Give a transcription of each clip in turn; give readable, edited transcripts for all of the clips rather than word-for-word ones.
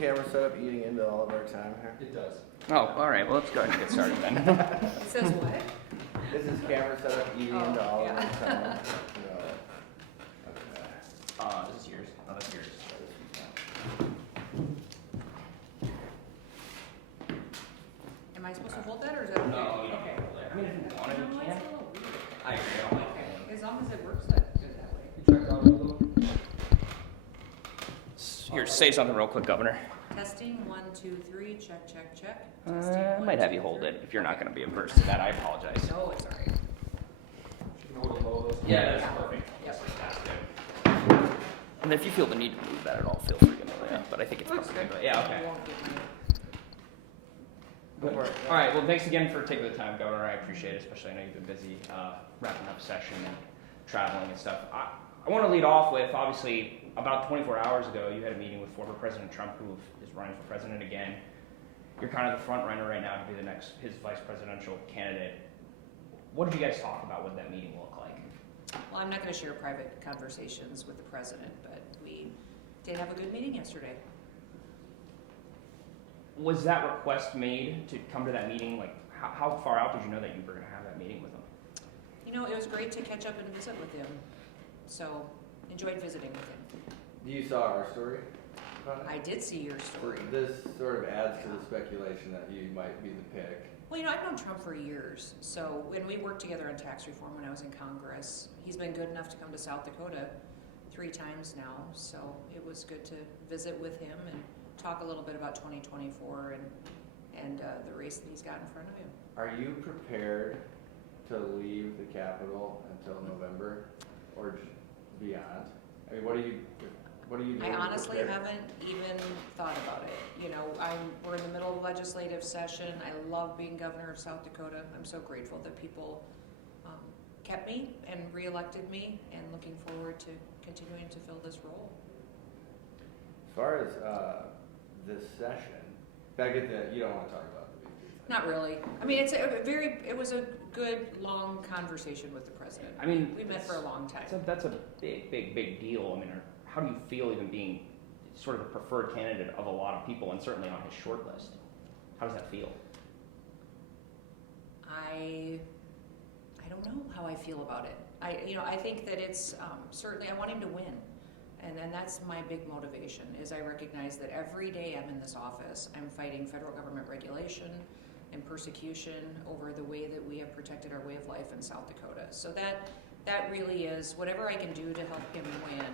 Camera set up eating into all of our time here. It does. Oh, all right. Well, let's go ahead and get started then. It says what? This is camera set up eating Oh, into all yeah. of our time. No. Okay. This is yours. Oh, that's yours. Am I supposed to hold that or is that okay? No, you don't Okay. hold it. I mean, if you want it, No, you it's can. a little weird. I agree. I don't like Okay, it. as long as it works that good that way. You check out a little. Here, say something real quick, Governor. Testing, 1, 2, 3, check, check, check. I Testing, might 1, have you 2, hold 3. it if you're not going to be averse to that. I apologize. No, it's all right. You can hold the logo. Yeah, that's perfect. Yep. Just like that's good. And if you feel the need to move that at all, feel free to move it. But I think it's Looks perfect. good. Yeah, okay. You won't get me. Go for it. All right. Well, thanks again for taking the time, Governor. I appreciate it, especially I know you've been busy wrapping up session and traveling and stuff. I want to lead off with, obviously, about 24 hours ago, you had a meeting with former President Trump, who is running for president again. You're kind of the front runner right now to be his vice presidential candidate. What did you guys talk about? What did that meeting look like? Well, I'm not going to share private conversations with the president, but we did have a good meeting yesterday. Was that request made to come to that meeting? Like, how far out did you know that you were going to have that meeting with him? You know, it was great to catch up and visit with him. So, enjoyed visiting with him. You saw our story about I it? did see your story. This sort of adds to the speculation that you might be the pick. Well, you know, I've known Trump for years. So when we worked together on tax reform when I was in Congress, he's been good enough to come to South Dakota 3 times now. So it was good to visit with him and talk a little bit about 2024 and the race that he's got in front of him. Are you prepared to leave the Capitol until November or beyond? I mean, what are you doing? I to honestly prepare? haven't even thought about it. You know, we're in the middle of legislative session. I love being governor of South Dakota. I'm so grateful that people kept me and reelected me, and looking forward to continuing to fill this role. As far as this session, I get that you don't want to talk about the VP. Not really. I mean, it was a good, long conversation with the president. I mean, We met for a long time. That's a big deal. I mean, how do you feel even being sort of the preferred candidate of a lot of people and certainly on his short list? How does that feel? I don't know how I feel about it. I think that it's certainly, I want him to win. And that's my big motivation, is I recognize that every day I'm in this office, I'm fighting federal government regulation and persecution over the way that we have protected our way of life in South Dakota. So that really is, whatever I can do to help him win,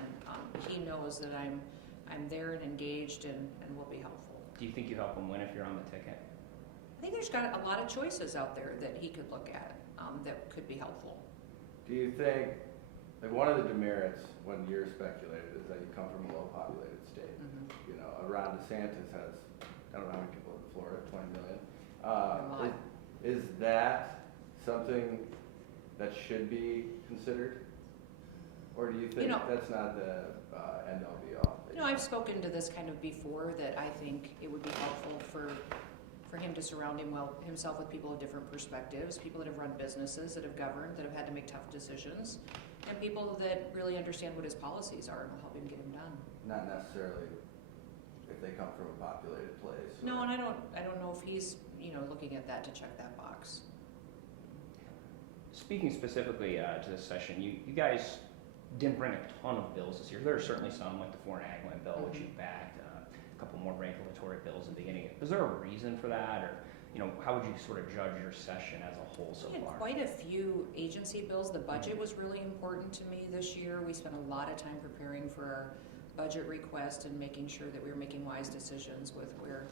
he knows that I'm there and engaged and will be helpful. Do you think you help him win if you're on the ticket? I think there's got a lot of choices out there that he could look at that could be helpful. Do you think, like, one of the demerits when you're speculated is that you come from a low populated state? Mm-hmm. You know, Ron DeSantis has, I don't know how many people live in Florida, 20 million. A lot. Is that something that should be considered? Or do you think that's not the end all be all? You know, I've spoken to this kind of before, that I think it would be helpful for him to surround himself with people of different perspectives, people that have run businesses, that have governed, that have had to make tough decisions, and people that really understand what his policies are and will help him get them done. Not necessarily if they come from a populated place. No, and I don't know if he's, looking at that to check that box. Speaking specifically to this session, you guys didn't bring a ton of bills this year. There are certainly some, like the foreign ag land bill, which you backed, a couple more regulatory bills at the beginning. Was there a reason for that, or how would you sort of judge your session as a whole so We had far? quite a few agency bills. The budget was really important to me this year. We spent a lot of time preparing for our budget request and making sure that we were making wise decisions with where,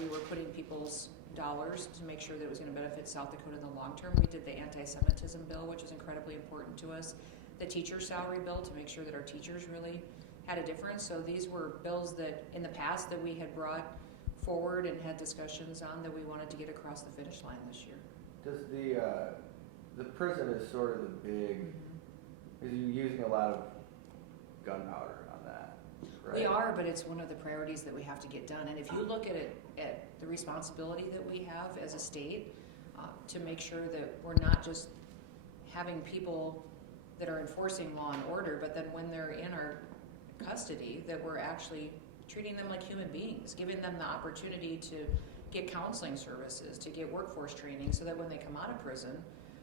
we were putting people's dollars to make sure that it was going to benefit South Dakota in the long term. We did the anti-Semitism bill, which is incredibly important to us. The teacher salary bill, to make sure that our teachers really had a difference. So these were bills that in the past that we had brought forward and had discussions on, that we wanted to get across the finish line this year. Does the prison is sort of the big, is you using a lot of gunpowder on that, right? We are, but it's one of the priorities that we have to get done. And if you look at it, at the responsibility that we have as a state to make sure that we're not just having people that are enforcing law and order, but then when they're in our custody, that we're actually treating them like human beings, giving them the opportunity to get counseling services, to get workforce training, so that when they come out of prison,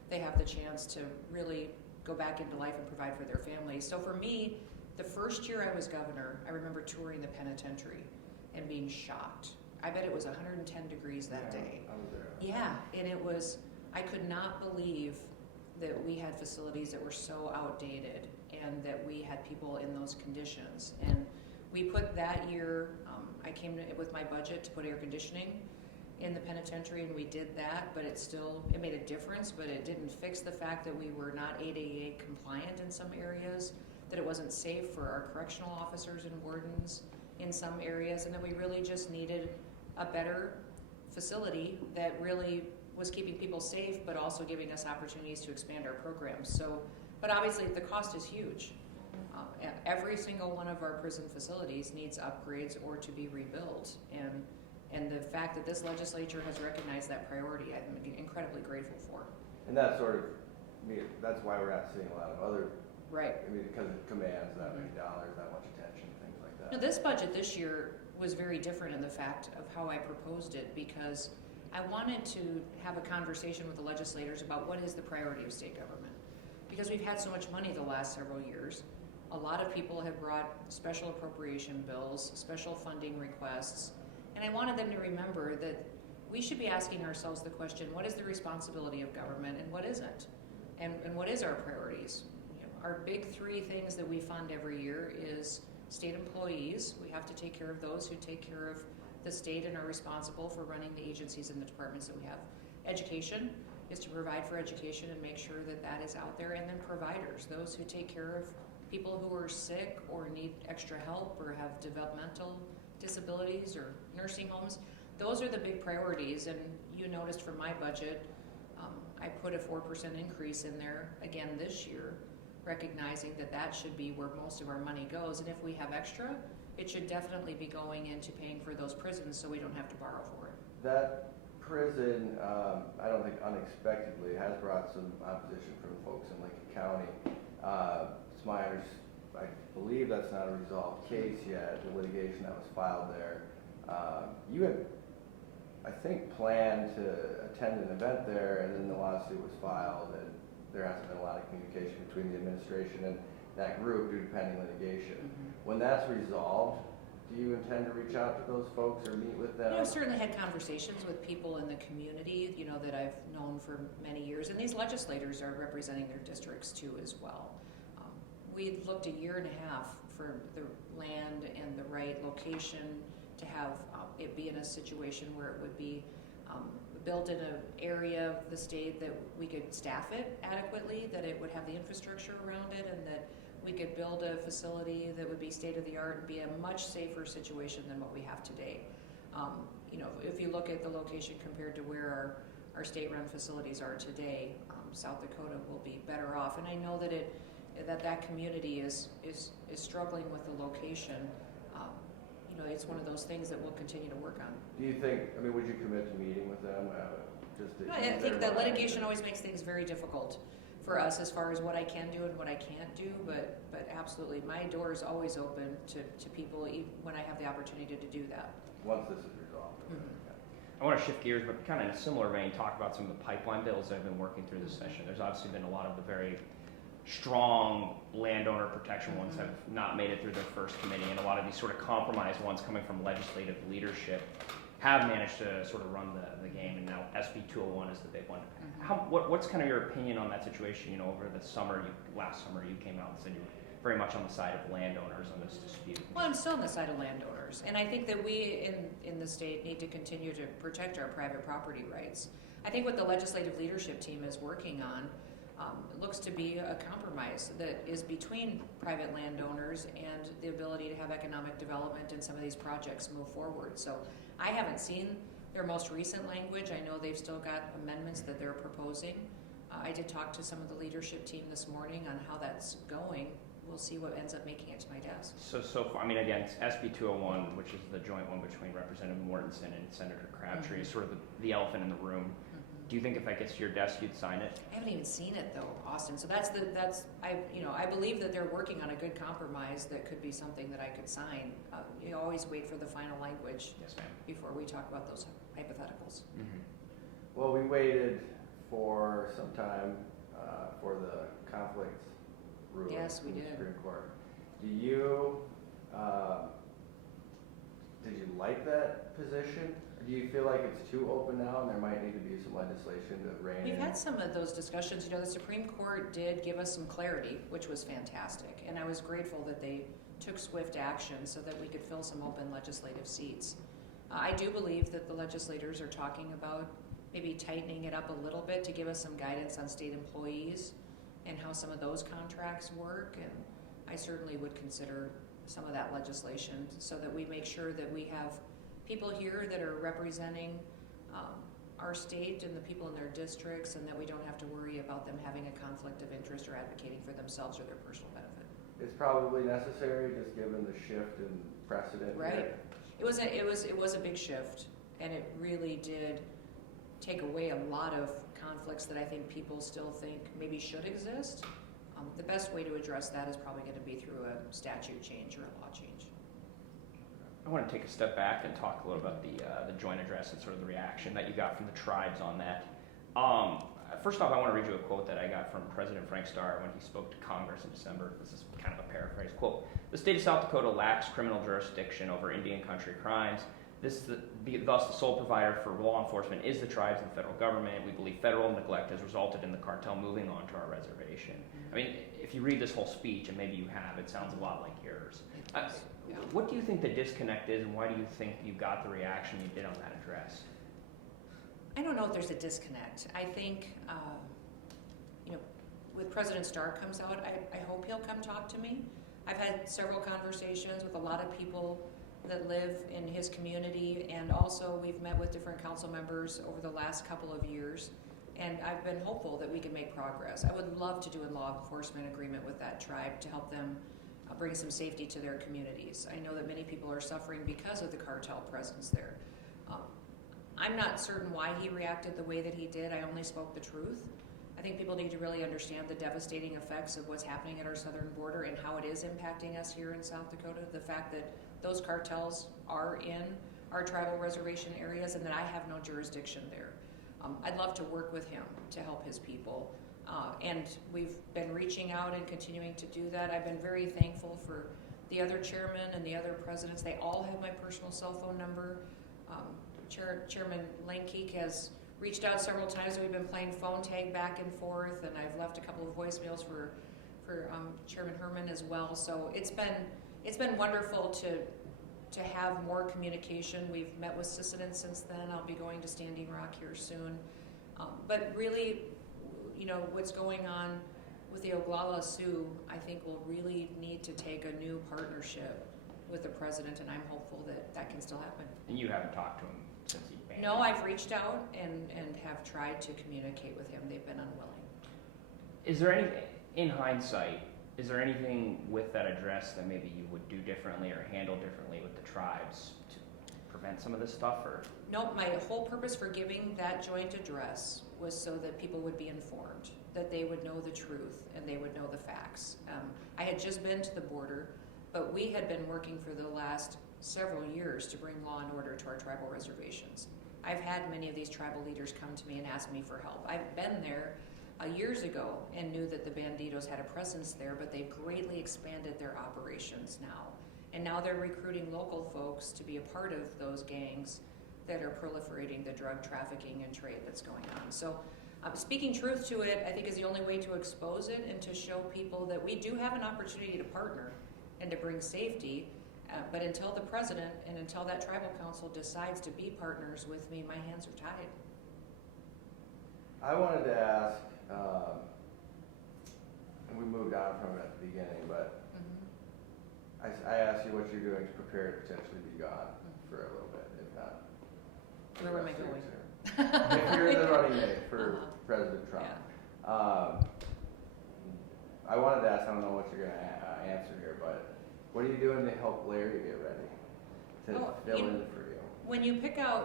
they have the chance to really go back into life and provide for their families. So for me, the first year I was governor, I remember touring the penitentiary and being shocked. I bet it was 110 degrees that day. I was there. Yeah, and I could not believe that we had facilities that were so outdated and that we had people in those conditions. And we put that year, I came with my budget to put air conditioning in the penitentiary, and we did that, but it made a difference, but it didn't fix the fact that we were not ADA compliant in some areas, that it wasn't safe for our correctional officers and wardens in some areas, and that we really just needed a better facility that really was keeping people safe, but also giving us opportunities to expand our programs. So, but obviously the cost is huge. Every single one of our prison facilities needs upgrades or to be rebuilt, and the fact that this legislature has recognized that priority, I'm incredibly grateful for. And that's sort of, that's why we're not seeing a lot of other, Right. Because it commands that many dollars, that much attention, things like that. Now, this budget this year was very different in the fact of how I proposed it, because I wanted to have a conversation with the legislators about what is the priority of state government. Because we've had so much money the last several years, a lot of people have brought special appropriation bills, special funding requests, and I wanted them to remember that we should be asking ourselves the question, what is the responsibility of government and what isn't? And what is our priorities? Our big three things that we fund every year is state employees. We have to take care of those who take care of the state and are responsible for running the agencies and the departments that we have. Education is to provide for education and make sure that that is out there. And then providers, those who take care of people who are sick or need extra help or have developmental disabilities or nursing homes. Those are the big priorities. And you noticed from my budget, I put a 4% increase in there again this year, recognizing that that should be where most of our money goes. And if we have extra, it should definitely be going into paying for those prisons so we don't have to borrow for it. That prison, I don't think unexpectedly, has brought some opposition from folks in Lincoln County. It's my I believe that's not a resolved case yet, the litigation that was filed there. You had, I think, planned to attend an event there, and then the lawsuit was filed, and there hasn't been a lot of communication between the administration and that group due to pending litigation. When that's resolved, do you intend to reach out to those folks or meet with them? I've certainly had conversations with people in the community, that I've known for many years, and these legislators are representing their districts too as well. We looked a year and a half for the land and the right location to have it be in a situation where it would be built in an area of the state that we could staff it adequately, that it would have the infrastructure around it, and that we could build a facility that would be state-of-the-art and be a much safer situation than what we have today. If you look at the location compared to where our state-run facilities are today, South Dakota will be better off. And I know that that community is struggling with the location. It's one of those things that we'll continue to work on. Do you think, would you commit to meeting with them? I think that litigation always makes things very difficult for us as far as what I can do and what I can't do, but absolutely, my door is always open to people when I have the opportunity to do that. Once this is resolved. I want to shift gears, but kind of in a similar vein, talk about some of the pipeline bills that have been working through this session. There's obviously been a lot of the very strong landowner protection ones have not made it through their first committee, and a lot of these sort of compromised ones coming from legislative leadership have managed to sort of run the game, and now SB 201 is the big one. What's kind of your opinion on that situation? Over the summer, last summer, you came out and said you were very much on the side of landowners on this dispute. Well, I'm still on the side of landowners, and I think that we in the state need to continue to protect our private property rights. I think what the legislative leadership team is working on looks to be a compromise that is between private landowners and the ability to have economic development and some of these projects move forward. So I haven't seen their most recent language. I know they've still got amendments that they're proposing. I did talk to some of the leadership team this morning on how that's going. We'll see what ends up making it to my desk. So far, again, it's SB 201, which is the joint one between Representative Mortensen and Senator Crabtree, is sort of the elephant in the room. Do you think if that gets to your desk, you'd sign it? I haven't even seen it though, Austin. So I believe that they're working on a good compromise that could be something that I could sign. You always wait for the final language Yes, ma'am. before we talk about those hypotheticals. Mm-hmm. Well, we waited for some time for the conflict ruling. Yes, we from the did. Supreme Court. Did you like that position? Or do you feel like it's too open now and there might need to be some legislation to rein We've in? had some of those discussions. You know, the Supreme Court did give us some clarity, which was fantastic. And I was grateful that they took swift action so that we could fill some open legislative seats. I do believe that the legislators are talking about maybe tightening it up a little bit to give us some guidance on state employees and how some of those contracts work. And I certainly would consider some of that legislation so that we make sure that we have people here that are representing our state and the people in their districts, and that we don't have to worry about them having a conflict of interest or advocating for themselves or their personal benefit. It's probably necessary, just given the shift in precedent. Right. It was a big shift, and it really did take away a lot of conflicts that I think people still think maybe should exist. The best way to address that is probably going to be through a statute change or a law change. I want to take a step back and talk a little about the joint address and sort of the reaction that you got from the tribes on that. First off, I want to read you a quote that I got from President Frank Starr when he spoke to Congress in December. This is kind of a paraphrase. Quote, "The state of South Dakota lacks criminal jurisdiction over Indian country crimes. Thus, the sole provider for law enforcement is the tribes and the federal government. We believe federal neglect has resulted in the cartel moving onto our reservation." I mean, if you read this whole speech, and maybe you have, it sounds a lot like yours. Yeah. What do you think the disconnect is, and why do you think you got the reaction you did on that address? I don't know if there's a disconnect. I think, with President Starr comes out, I hope he'll come talk to me. I've had several conversations with a lot of people that live in his community, and also we've met with different council members over the last couple of years, and I've been hopeful that we can make progress. I would love to do a law enforcement agreement with that tribe to help them bring some safety to their communities. I know that many people are suffering because of the cartel presence there. I'm not certain why he reacted the way that he did. I only spoke the truth. I think people need to really understand the devastating effects of what's happening at our southern border and how it is impacting us here in South Dakota. The fact that those cartels are in our tribal reservation areas and that I have no jurisdiction there. I'd love to work with him to help his people. And we've been reaching out and continuing to do that. I've been very thankful for the other chairmen and the other presidents. They all have my personal cell phone number. Chairman Lankeek has reached out several times. We've been playing phone tag back and forth, and I've left a couple of voicemails for Chairman Herman as well. So it's been wonderful to have more communication. We've met with Sisseton since then. I'll be going to Standing Rock here soon. But really, what's going on with the Oglala Sioux, I think will really need to take a new partnership with the president, and I'm hopeful that that can still happen. And you haven't talked to him since he banned No, it. I've reached out and have tried to communicate with him. They've been unwilling. Is there anything, in hindsight, is there anything with that address that maybe you would do differently or handle differently with the tribes to prevent some of this stuff? Or No, my whole purpose for giving that joint address was so that people would be informed, that they would know the truth and they would know the facts. I had just been to the border, but we had been working for the last several years to bring law and order to our tribal reservations. I've had many of these tribal leaders come to me and ask me for help. I've been there years ago and knew that the Banditos had a presence there, but they've greatly expanded their operations now. And now they're recruiting local folks to be a part of those gangs that are proliferating the drug trafficking and trade that's going on. So speaking truth to it, I think, is the only way to expose it and to show people that we do have an opportunity to partner and to bring safety. But until the president and until that tribal council decides to be partners with me, my hands are tied. I wanted to ask, and we moved on from it at the beginning, but I asked you what you're doing to prepare to potentially be gone for a little bit, if not. Where am I going? If you're the running mate for President Trump. Yeah. I wanted to ask, I don't know what you're going to answer here, but what are you doing to help Larry get ready to fill in for you? when you pick a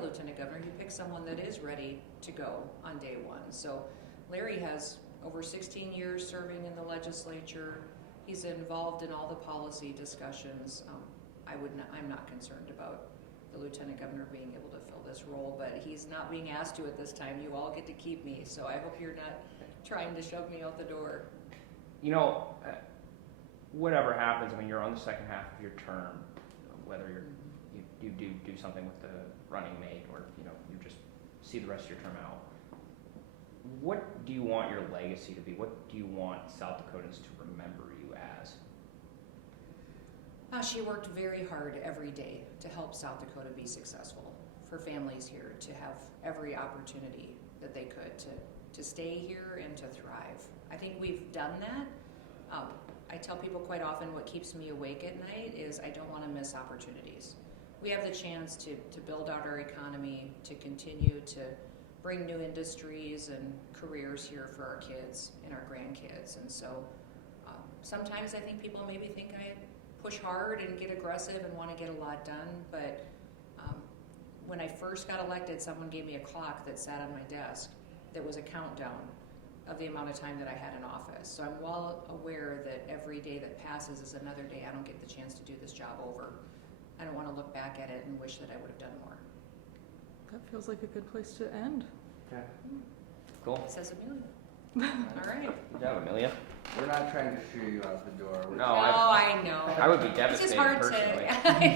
lieutenant governor, you pick someone that is ready to go on day one. So Larry has over 16 years serving in the legislature. He's involved in all the policy discussions. I'm not concerned about the lieutenant governor being able to fill this role, but he's not being asked to at this time. You all get to keep me, so I hope you're not trying to shove me out the door. You know, whatever happens, I mean, you're on the second half of your term, whether you do something with the running mate or, you know, you just see the rest of your term out. What do you want your legacy to be? What do you want South Dakotans to remember you as? She worked very hard every day to help South Dakota be successful, for families here to have every opportunity that they could to stay here and to thrive. I think we've done that. I tell people quite often what keeps me awake at night is I don't want to miss opportunities. We have the chance to build out our economy, to continue to bring new industries and careers here for our kids and our grandkids. And so sometimes I think people maybe think I push hard and get aggressive and want to get a lot done, but when I first got elected, someone gave me a clock that sat on my desk that was a countdown of the amount of time that I had in office. So I'm well aware that every day that passes is another day I don't get the chance to do this job over. I don't want to look back at it and wish that I would have done more. That feels like a good place to end. Okay. Cool. Says Amelia. All right. Good job, Amelia. We're not trying to shoo you out the door. No, I know. I would be It's just devastated hard personally. to.